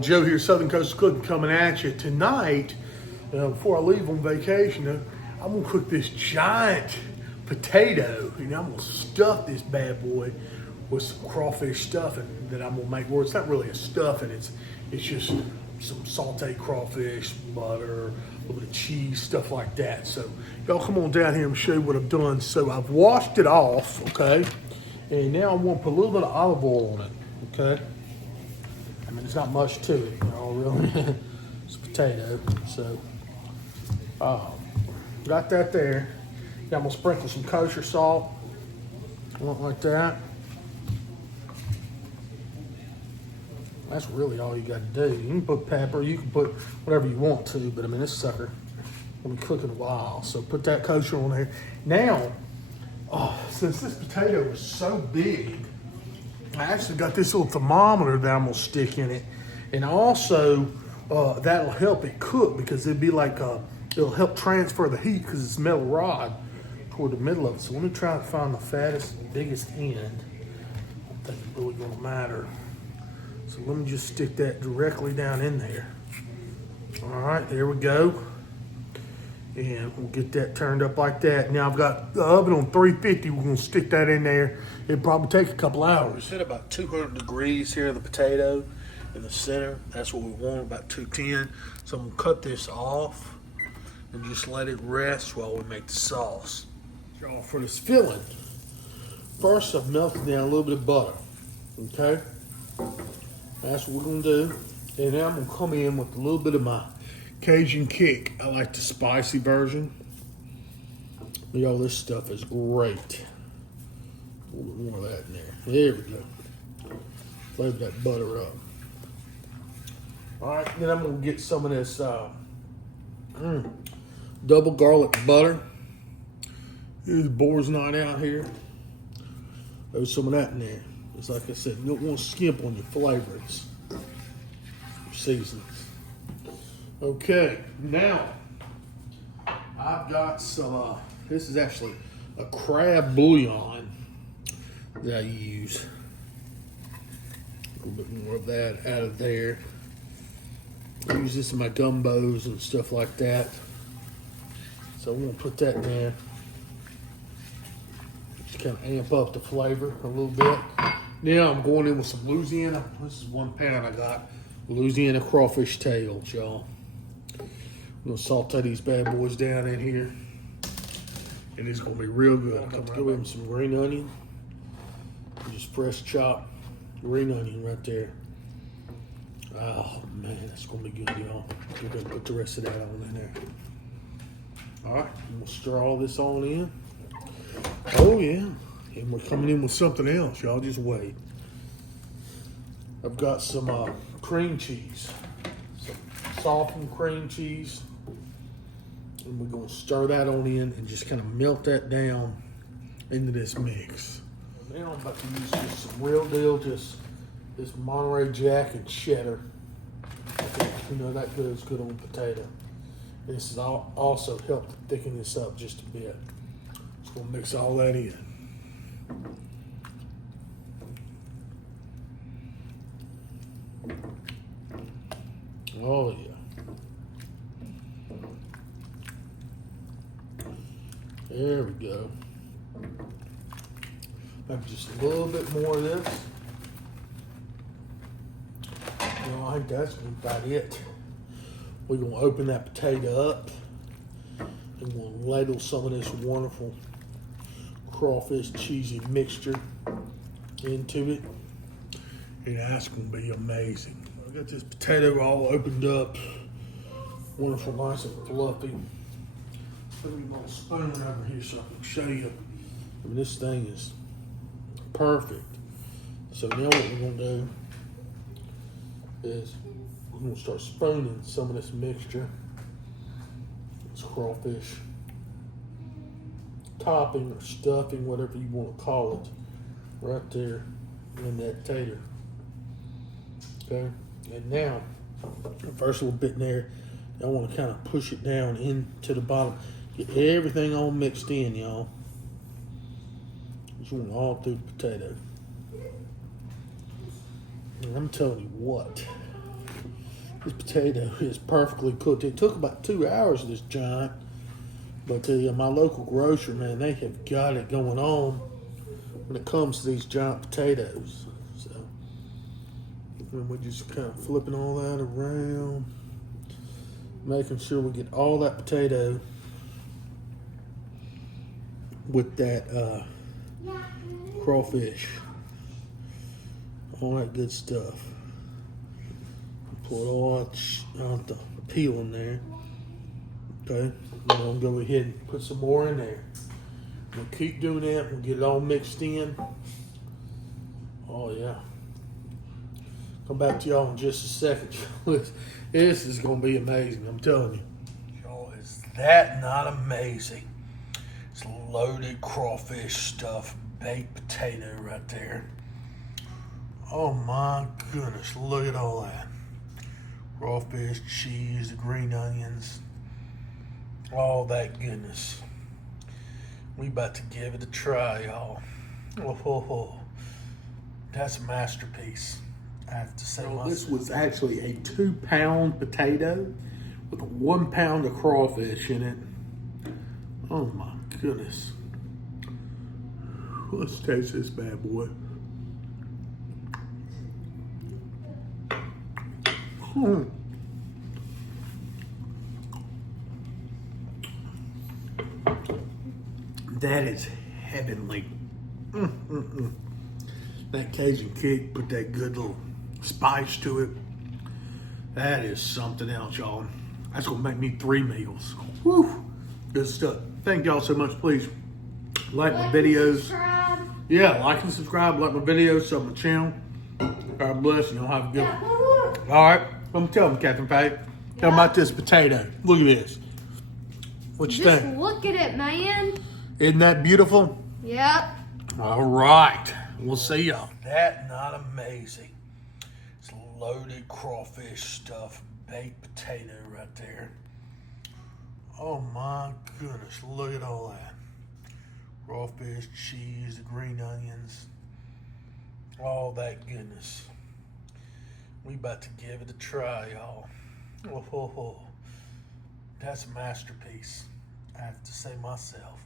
Joe here, Southern Coast Cooking, coming at you tonight. Before I leave on vacation, I'm gonna cook this giant potato. I'm gonna stuff this bad boy with some crawfish stuffing that I'm gonna make. Well, it's not really a stuffing; it's just some sauteed crawfish, butter, a little bit of cheese, stuff like that. So y'all come on down here and show you what I've done. So I've washed it off, okay, and now I'm gonna put a little bit of olive oil on it, okay. I mean, there's not much to it, really. It's a potato, so got that there. Now I'm gonna sprinkle some kosher salt, like that. That's really all you got to do. You can put pepper, you can put whatever you want to, but I mean, this sucker will be cooking a while, so put that kosher on there. Now, since this potato is so big, I actually got this little thermometer that I'm gonna stick in it, and also that'll help it cook because it'd be like it'll help transfer the heat because it's metal rod toward the middle of it. So let me try to find the fattest, biggest end. I don't think it's really gonna matter. So let me just stick that directly down in there. All right, there we go. And we'll get that turned up like that. Now I've got the oven on 350. We're gonna stick that in there. It'll probably take a couple hours. Hit about 200 degrees here, the potato in the center. That's what we want, about 210. So I'm gonna cut this off and just let it rest while we make the sauce. So for this filling, first I've melted down a little bit of butter, okay? That's what we're gonna do. And then I'm gonna come in with a little bit of my Cajun kick. I like the spicy version. Y'all, this stuff is great. A little bit more of that in there. There we go. Flavor that butter up. All right, then I'm gonna get some of this double garlic butter. Here's Boar's Night out here. There's some of that in there. It's like I said, you don't want to skimp on your flavorings, your seasonings. Okay, now I've got some, this is actually a crab bouillon that I use. A little bit more of that out of there. I use this in my gumbos and stuff like that. So I'm gonna put that in there. Just kind of amp up the flavor a little bit. Now I'm going in with some Louisiana. This is 1 pound I got. Louisiana crawfish tails, y'all. I'm gonna saute these bad boys down in here, and it's gonna be real good. I'm gonna go in some green onion, just fresh chopped green onion right there. Oh man, that's gonna be good, y'all. We're gonna put the rest of that on in there. All right, I'm gonna stir all this on in. Oh yeah, and we're coming in with something else, y'all. Just wait. I've got some cream cheese, some softened cream cheese. And we're gonna stir that on in and just kind of melt that down into this mix. Now I'm about to use just some real deal, just this Monterey Jack and cheddar. That goes good on potato. This is also helped to thicken this up just a bit. Just gonna mix all that in. Oh yeah. There we go. Maybe just a little bit more of this. I think that's about it. We're gonna open that potato up and we'll ladle some of this wonderful crawfish cheesy mixture into it. And that's gonna be amazing. I got this potato all opened up. Wonderful, nice and fluffy. Put a little spoon over here so I can show you. I mean, this thing is perfect. So now what we're gonna do is we're gonna start spooning some of this mixture, this crawfish topping or stuffing, whatever you want to call it, right there in that tater. Okay, and now the first little bit in there, I want to kind of push it down into the bottom. Get everything all mixed in, y'all. Just want all through the potato. And I'm telling you what, This potato is perfectly cooked. It took about 2 hours, this giant. But I tell you, my local grocer, man, they have got it going on when it comes to these giant potatoes. So, and we're just kind of flipping all that around, making sure we get all that potato with that crawfish, all that good stuff. Put all that the peel in there. Okay, we're gonna go ahead and put some more in there. We'll keep doing that. We'll get it all mixed in. Oh yeah. Come back to y'all in just a second. This is gonna be amazing. I'm telling you. Y'all, is that not amazing? It's loaded crawfish stuff, baked potato right there. Oh my goodness! Look at all that. Crawfish, cheese, the green onions, all that goodness. We about to give it a try, y'all. Oh, that's a masterpiece, I have to say. This was actually a 2-pound potato with 1 pound of crawfish in it. Oh my goodness. Let's taste this bad boy. That is heavenly. That Cajun kick, put that good little spice to it. That is something else, y'all. That's gonna make me 3 meals. Woo! Good stuff. Thank y'all so much. Please like my videos. Subscribe. Yeah, like and subscribe. Like my videos, sub my channel. God bless you. Y'all have a good one. All right. Come tell them, Captain Patty. Tell them about this potato. Look at this. What you think? Just look at it, man. Isn't that beautiful? Yep. All right. We'll see y'all. That not amazing? It's loaded crawfish stuff, baked potato right there. Oh my goodness. Look at all that. Crawfish, cheese, the green onions, all that goodness. We about to give it a try, y'all. Oh, that's a masterpiece, I have to say myself.